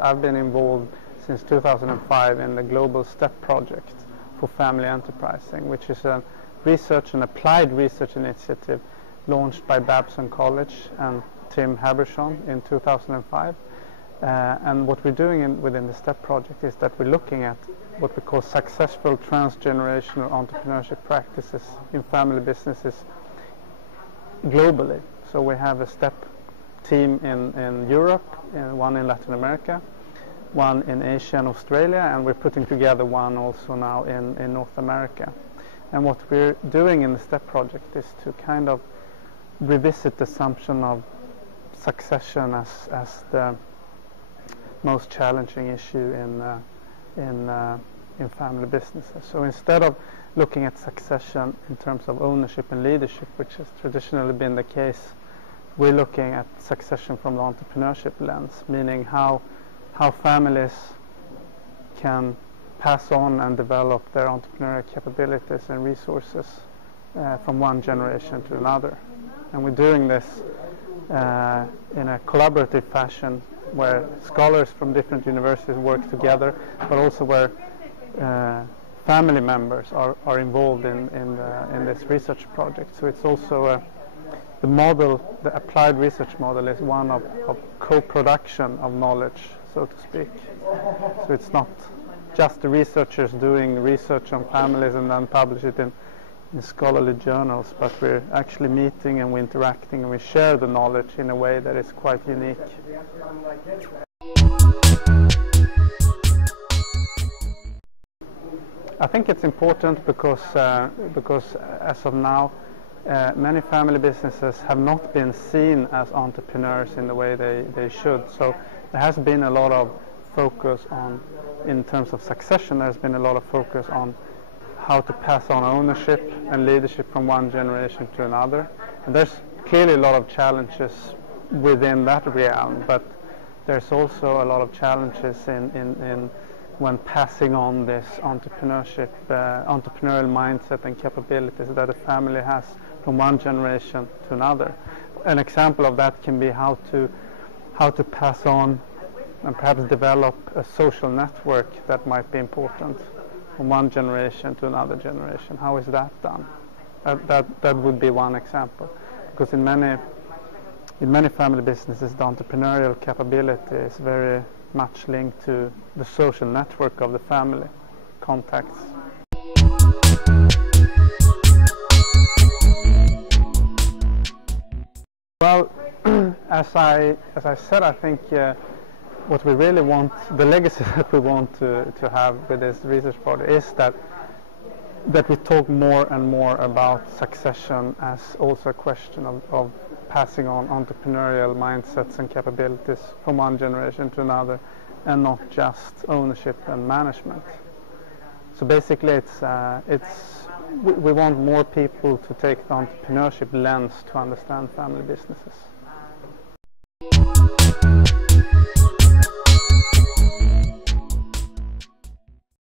I've been involved since 2005 in the Global STEP project for family enterprising, which is a research and applied research initiative launched by Babson College and Tim Habershon in 2005. And what we're doing within the STEP project is that we're looking at what we call successful transgenerational entrepreneurship practices in family businesses globally. So we have a STEP team in Europe, one in Latin America, one in Asia and Australia, and we're putting together one also now in North America. And what we're doing in the STEP project is to kind of revisit the assumption of succession as the most challenging issue in family businesses. So instead of looking at succession in terms of ownership and leadership, which has traditionally been the case, we're looking at succession from the entrepreneurship lens, meaning how families can pass on and develop their entrepreneurial capabilities and resources from one generation to another. And we're doing this in a collaborative fashion where scholars from different universities work together, but also where family members are involved in this research project. So it's also the model, the applied research model, is one of co-production of knowledge, so to speak. So it's not just the researchers doing research on families and then publish it in scholarly journals, but we're actually meeting and we're interacting and we share the knowledge in a way that is quite unique. I think it's important because as of now, many family businesses have not been seen as entrepreneurs in the way they should. So there has been a lot of focus on, in terms of succession, there's been a lot of focus on how to pass on ownership and leadership from one generation to another. And there's clearly a lot of challenges within that realm, but there's also a lot of challenges in when passing on this entrepreneurship, entrepreneurial mindset and capabilities that a family has from one generation to another. An example of that can be how to pass on and perhaps develop a social network that might be important from one generation to another generation. How is that done? That would be one example, because in many family businesses the entrepreneurial capability is very much linked to the social network of the family contacts. Well, as I said, I think what we really want, the legacy that we want to have with this research project, is that we talk more and more about succession as also a question of passing on entrepreneurial mindsets and capabilities from one generation to another, and not just ownership and management. So basically we want more people to take the entrepreneurship lens to understand family businesses.